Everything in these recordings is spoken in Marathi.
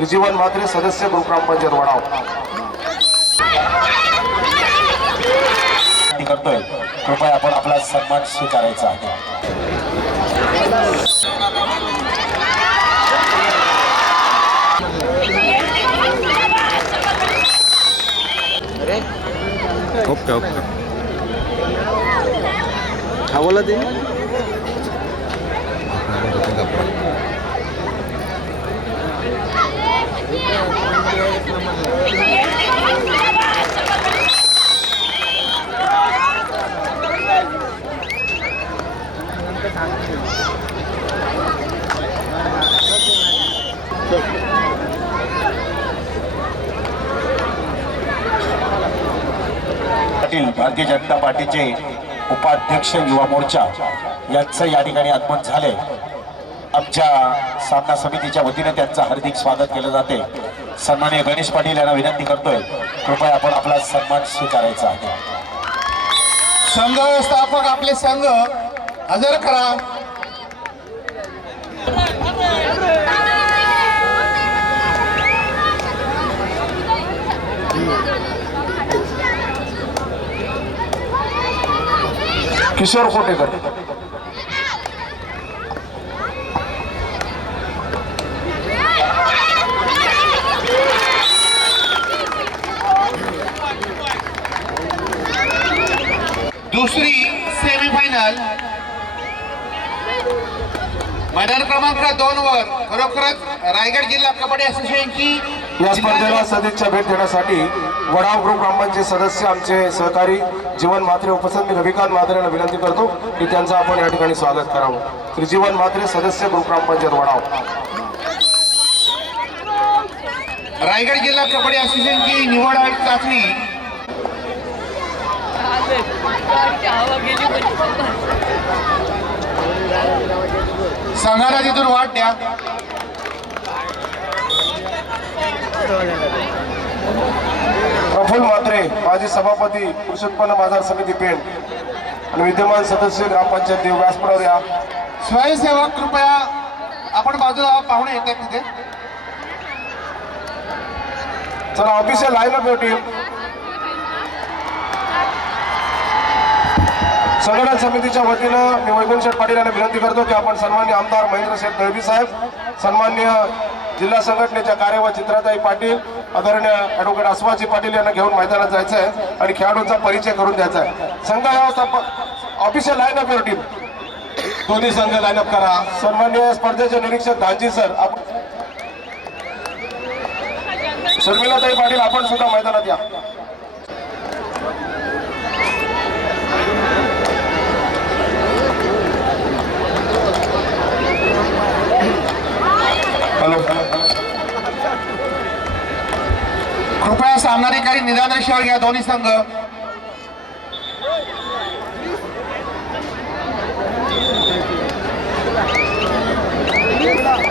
त्रिजीवन म्हात्रे सदस्य ग्रुप ग्रामपंचायत वडाव. करतोय. कृपया आपण आपला सन्मान स्वीकारायचा आहे. Okay okay. हा बोला ते पाटील भारतीय जनता पार्टीचे उपाध्यक्ष युवा मोर्चा यांचं या ठिकाणी आगमन झाले आमच्या सामना समितीच्या वतीने त्यांचं हार्दिक स्वागत केलं जाते. सन्माननीय गणेश पाटील यांना विनंती करतोय कृपया आपण आपला सन्मान स्वीकारायचा आहे. संघ व्यवस्थापक आपले संघ हजर करा. किशोर कोटेकर. दुसरी सेमीफायनल मैदान क्रमांक दोन वर खरोखरच रायगड जिल्हा कबड्डी असोसिएशनची या स्पर्धेला सदिच्छा भेट देण्यासाठी वडाव ग्रुप ग्रामपंचायत सदस्य आमचे सहकारी जीवन म्हात्रे उपस्थित. मी रविकांत म्हात्रे यांना विनंती करतो की त्यांचं आपण या ठिकाणी स्वागत करावं. त्रिजीवन म्हात्रे सदस्य ग्रुप ग्रामपंचायत वडाव. रायगड जिल्हा कबड्डी असोसिएशनची निवड चाचणी संघाला तिथून वाट द्या. प्रफुल्ल म्हात्रे माजी सभापती कृषी उत्पन्न बाजार समिती पेण आणि विद्यमान सदस्य ग्रामपंचायत देव व्यासपीठावर या स्वयंसेवक कृपया आपण बाजूला पाहुणे येत आहेत तिथे. चला ऑफिशियल लाईन अप टीम संघटन समितीच्या वतीनं मी वैकुंठशेठ पाटील यांना विनंती करतो की आपण सन्मान्य आमदार महेंद्र शेठ दळवी साहेब सन्मान्य जिल्हा संघटनेच्या कार्यवाह चित्राताई पाटील आदरणीय ॲडव्होकेट अस्वाजी पाटील यांना घेऊन मैदानात जायचं आहे आणि खेळाडूंचा परिचय करून द्यायचा आहे संघ व्यवस्थापक ऑफिशियल लाईन अप टीम दोन्ही संघ लाईन अप करा. सन्मान्य स्पर्धेचे निरीक्षक धाजी सर आपण शर्मिलाताई पाटील आपण सुद्धा मैदानात या. कृपया सामनाधिकारी निदान रेषेवर घ्या दोन्ही संघ. वड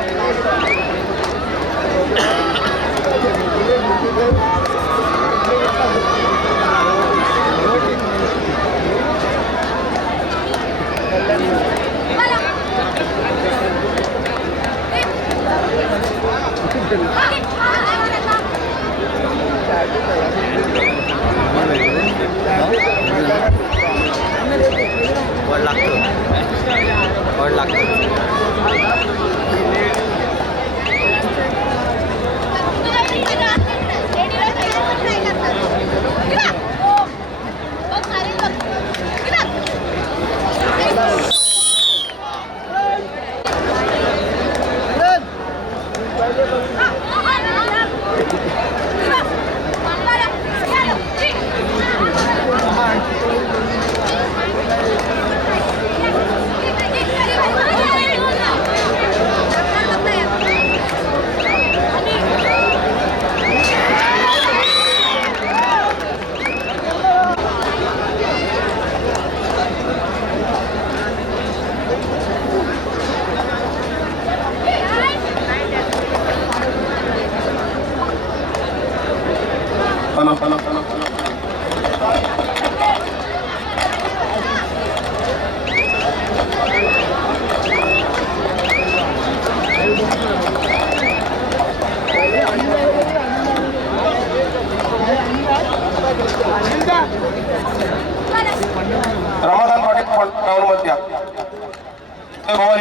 रमादान पाटील टाऊन मध्ये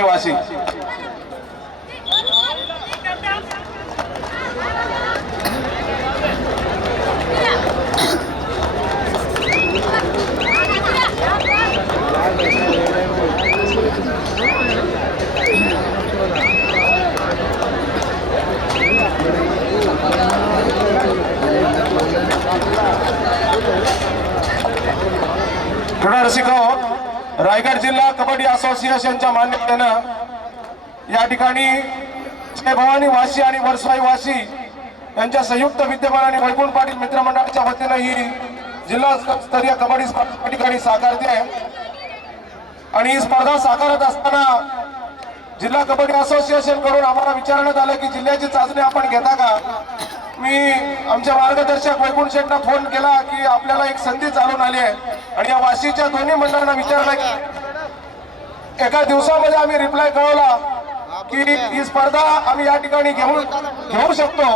वाशिम. क्रीडा रसिक रायगड जिल्हा कबड्डी असोसिएशनच्या मान्यतेनं या ठिकाणी भवानी वाशी आणि वरसाई वाशी यांच्या संयुक्त विद्यमानाने वैकुंठ पाटील मित्रमंडळाच्या वतीनं ही जिल्हा स्तरीय कबड्डी स्पर्धा ठिकाणी साकारते आहे आणि ही स्पर्धा साकारत असताना जिल्हा कबड्डी असोसिएशनकडून आम्हाला विचारण्यात आलं की जिल्ह्याची चाचणी आपण घेता का? मी आमच्या मार्गदर्शक वैकुंठ शेठना फोन केला की आपल्याला एक संधी चालून आली आहे. आणि या वाशीच्या दोन्ही मंडळांना विचारलं की एका दिवसामध्ये आम्ही रिप्लाय कळवला की ही स्पर्धा आम्ही या ठिकाणी घेऊन घेऊ शकतो.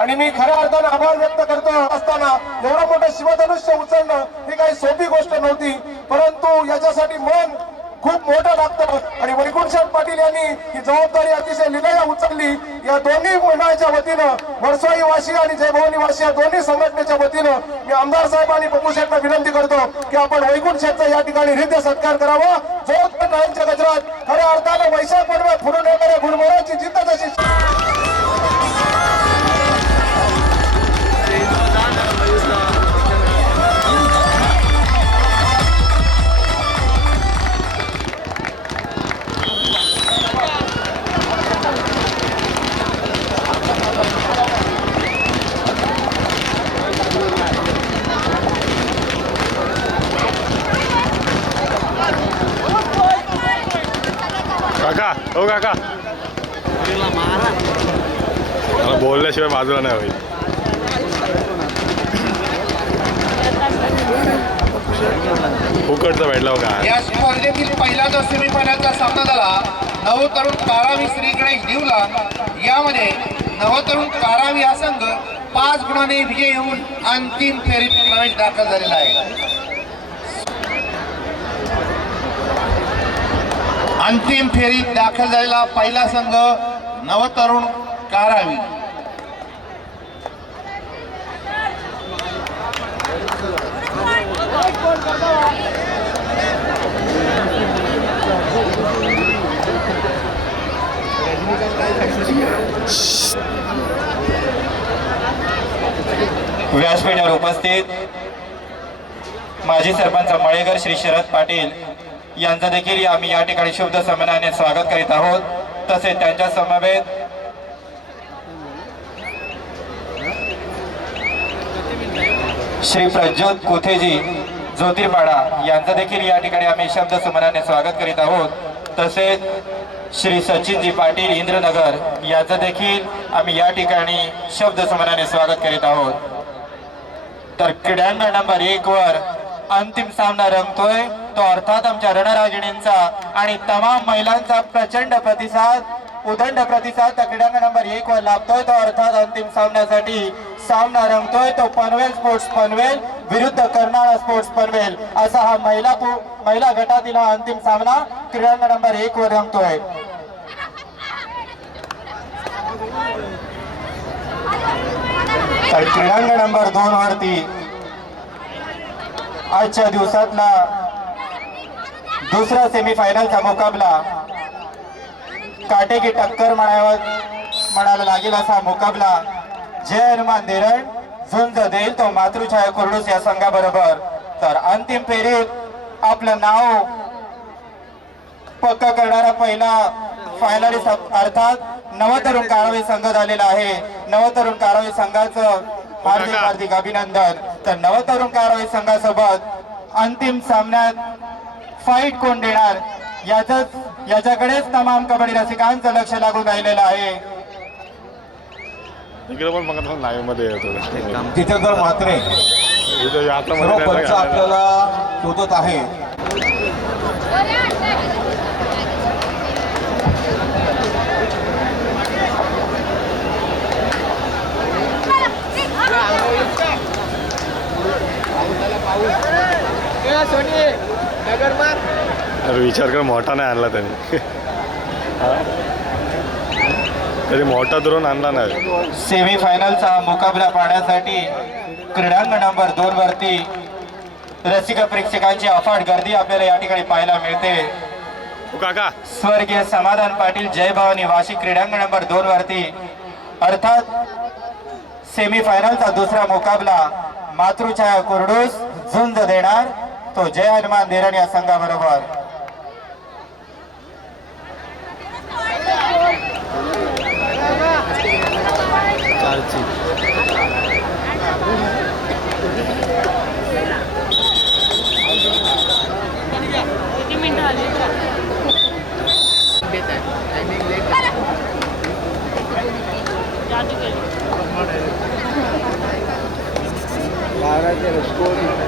आणि मी खऱ्या अर्थानं आभार व्यक्त करतो असताना एवढं मोठं शिवधनुष्य उचलणं ही काही सोपी गोष्ट नव्हती. परंतु याच्यासाठी मन खूप मोठं लागतं. आणि वैकुंठशेठ पाटील यांनी ही जबाबदारी अतिशय लिलया उचलली. या दोन्ही मंडळाच्या वतीनं वरसोई वाशी आणि जयभवानी वाशी या दोन्ही संघटनेच्या वतीनं मी आमदार साहेब आणि पप्पू शेठना विनंती करतो की आपण वैकुंठ शेठचा या ठिकाणी हृदय सत्कार करावा. जो टाळ्यांच्या गजरात. खऱ्या अर्थानं वैशाख पर्वात फुरून येणाऱ्या गुणमोहराची जिद्द जशी काका हो काका. मला बोलल्याशिवाय बाजूला नाही होईल. फुकटचा भेटला हो का या स्पर्धेतील पहिला जो सेमीफायनलचा सामना झाला. नवतरुण कारावी श्री गणेश दिवला यामध्ये नवतरुण कारावी हा संघ पाच गुणाने विजय होऊन अंतिम फेरीत प्रवेश दाखल झालेला आहे. अंतिम फेरीत दाखल झालेला पहिला संघ नवतरुण कारावी. व्यासपीठावर उपस्थित माजी सरपंच मळेकर श्री शरद पाटील. यांचं देखील आम्ही या ठिकाणी शुद्ध सन्मानाने स्वागत करीत आहोत. तसेच त्यांच्या समवेत श्री प्रज्योत कोथेजी ज्योतिर्पाडा यांचं देखील या ठिकाणी आम्ही शब्द सुमनाने स्वागत करीत आहोत. तसेच श्री सचिनजी पाटील इंद्रनगर यांचं देखील आम्ही या ठिकाणी शब्द सुमनाने स्वागत करीत आहोत. तर क्रीडांगण नंबर एक वर अंतिम सामना रंगतोय. तो अर्थात आमच्या रणरागिणींचा आणि तमाम महिलांचा प्रचंड प्रतिसाद उदंड प्रतिसाद त्या क्रीडांगण नंबर एक वर लाभतोय. तो अर्थात अंतिम सामन्यासाठी सामना रंगतोय. तो पनवेल स्पोर्ट्स पनवेल विरुद्ध कर्नाळा स्पोर्ट्स पनवेल असा हा महिला पु- महिला गटातील हा अंतिम सामना क्रीडांगण नंबर एक वर रंगतोय. क्रीडांग क्रीडांगण नंबर दोन वरती आजच्या दिवसातला दुसरा सेमीफायनलचा मुकाबला. काटेकी टक्कर म्हणावं म्हणायला लागेल असा मुकाबला. जय हनुमान देरण झुंज देईल तो मातृछाया कुर्डूस या संघाबरोबर. तर अंतिम फेरीत आपलं नाव पक्का करणारा पहिला फायनलिस्ट अर्थात नवतरुण कारावी संघ झालेला आहे. नवतरुण कारावी संघाचं हार्दिक हार्दिक अभिनंदन. तर नवतरुण कारावी संघासोबत अंतिम सामन्यात फाईट कोण देणार? याच याच्याकडेच तमाम कबड्डी रसिकांचं लक्ष लागून राहिलेलं आहे. इकडे पण लाईव्हमध्ये येतो. मात्र सर्व पंच आपल्याला शोधत आहे. अरे विचार कर मोठा नाही आणला त्यांनी. तरी मोठा धरून आणला नाही. सेमी फायनलचा हा मुकाबला पाहण्यासाठी क्रीडांगण नंबर दोन वरती रसिक प्रेक्षकांची अफाट गर्दी आपल्याला या ठिकाणी पाहायला मिळते. हो काका. स्वर्गीय समाधान पाटील जय भवानी वाशी क्रीडांगण नंबर दोन वरती. अर्थात सेमी फायनलचा दुसरा मुकाबला मातृछाया कुरडूस झुंज देणार. तो जय हनुमान देरण या संघाबरोबर. बारा किती मिनिटं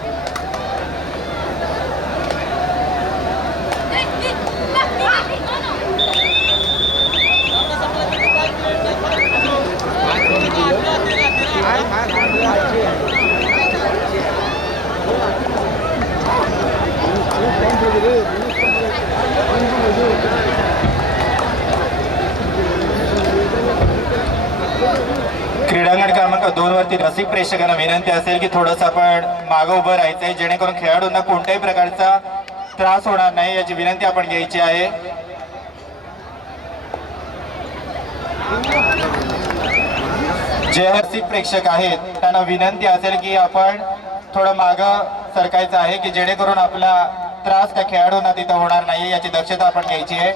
आली जादू केली क्रीडांगण क्रमांक दोन वरती रसिक प्रेक्षकांना विनंती असेल की थोडंसं आपण मागं उभं राहायचंय. जेणेकरून खेळाडूंना कोणत्याही प्रकारचा त्रास होणार नाही याची विनंती आपण घ्यायची आहे. जे रसिक प्रेक्षक आहेत. त्यांना विनंती असेल की आपण थोडं मागं सरकायचं आहे की जेणेकरून आपला त्रास त्या खेळाडूंना तिथं होणार नाही याची दक्षता आपण घ्यायची आहे.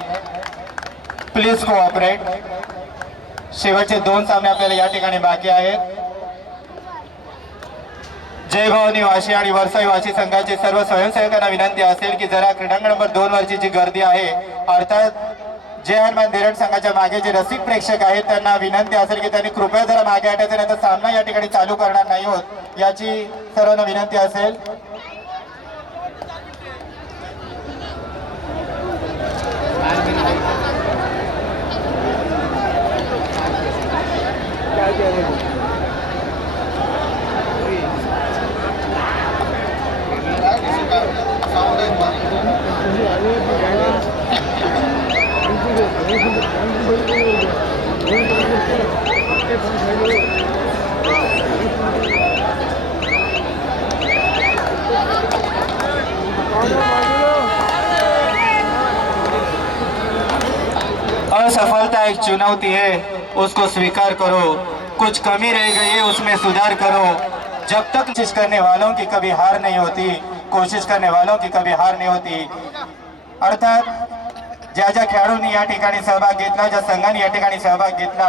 प्लीज कोऑपरेट शेवटचे दोन सामने आपल्याला या ठिकाणी बाकी आहेत. जय भवानी वाशी आणि वरसाई वाशी संघाचे सर्व स्वयंसेवकांना विनंती असेल की जरा क्रीडांगण नंबर दोन वरची जी गर्दी आहे अर्थात जय हनुमान देरण संघाच्या मागे जे रसिक प्रेक्षक आहेत त्यांना विनंती असेल की त्यांनी कृपया जरा मागे हटायचं नाही तर सामना या ठिकाणी चालू करणार नाही होत याची सर्वांना विनंती असेल. असफलता एक चुनौती है, उसको स्वीकार करो। कुछ कमी रह गई है, उसमें सुधार करो। जब तक कोशिश करने वालों की कभी हार नहीं होती, कोशिश करने वालों की कभी हार नहीं होती। अर्थात ज्या ज्या खेळाडूंनी या ठिकाणी सहभाग घेतला ज्या संघाने या ठिकाणी सहभाग घेतला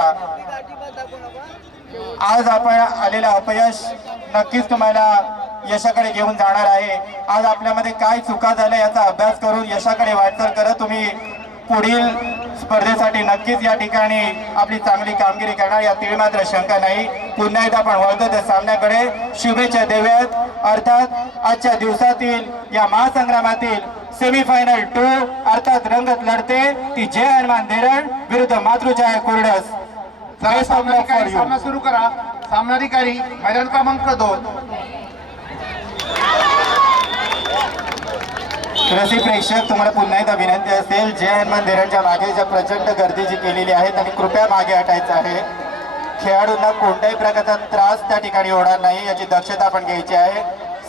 आज आपण आलेलं अपयश नक्कीच तुम्हाला यशाकडे घेऊन जाणार आहे. आज आपल्यामध्ये काय चुका झाल्या याचा अभ्यास करून यशाकडे वाटचाल करत तुम्ही पुढील स्पर्धेसाठी नक्कीच या ठिकाणी आपली चांगली कामगिरी करणार. या तीळ मात्र शंका नाही. पुन्हा एकदा आपण वळतो त्या सामन्याकडे. शुभेच्छा देऊयात. अर्थात आजच्या दिवसातील या महासंग्रामातील सेमीफायनल टू अर्थात रंगत लढते. ती जय हनुमान देरण विरुद्ध मातृछाया कुरडस. सामना सुरू करा. सामनाधिकारी मैदान क्रमांक दोन. रसिक प्रेक्षक तुम्हाला पुन्हा एकदा विनंती असेल जय हनुमान देरणच्या मागे ज्या प्रचंड गर्दी जी केलेली आहे त्यांनी कृपया मागे हटायचं आहे. खेळाडूंना कोणत्याही प्रकारचा त्रास त्या ठिकाणी होणार नाही याची दक्षता आपण घ्यायची आहे.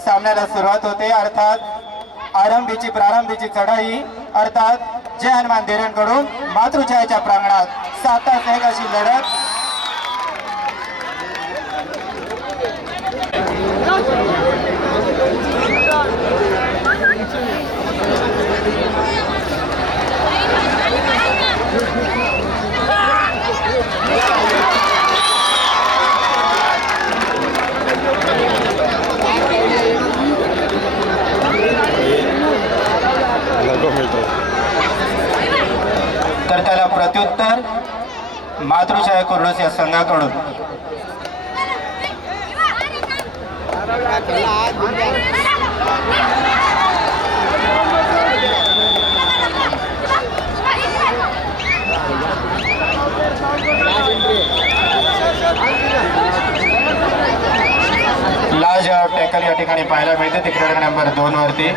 सामन्याला सुरुवात होते अर्थात आरंभीची प्रारंभीची चढाई अर्थात जय हनुमान देरणकडून मातृछायाच्या प्रांगणात सात तास एक अशी लढत. नको तर त्याला प्रत्युत्तर मातृछाया कुर्डस या संघाकडून. लाज टॅकल या ठिकाणी पाहायला मिळते. तिकडे नंबर दोन वरती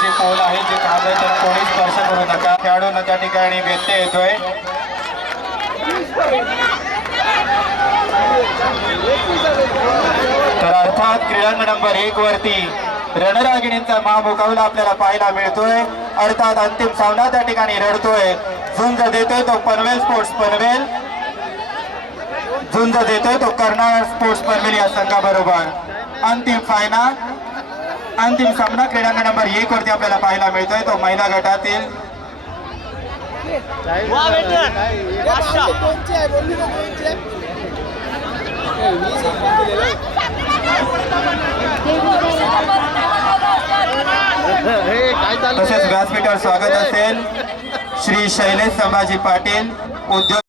जे पोल आहे तर कोणी स्पर्श करू नका. खेळाडूंना त्या ठिकाणी व्यत्यय येतोय. तर अर्थात क्रीडांग नंबर एक वरती रणरागिणींचा महामुकाबला आपल्याला पाहायला मिळतोय. अर्थात अंतिम सामना त्या ठिकाणी रडतोय. झुंज देतोय तो पनवेल स्पोर्ट्स पनवेल. झुंज देतोय तो कर्नाळ स्पोर्ट्स पनवेल या संघाबरोबर. अंतिम फायनल अंतिम सामना क्रीडांगण नंबर एक वरती आपल्याला पाहायला मिळतोय. तो महिला गटातील तसेच व्यासपीठावर स्वागत श्री शैलेश संभाजी पाटील, उद्योग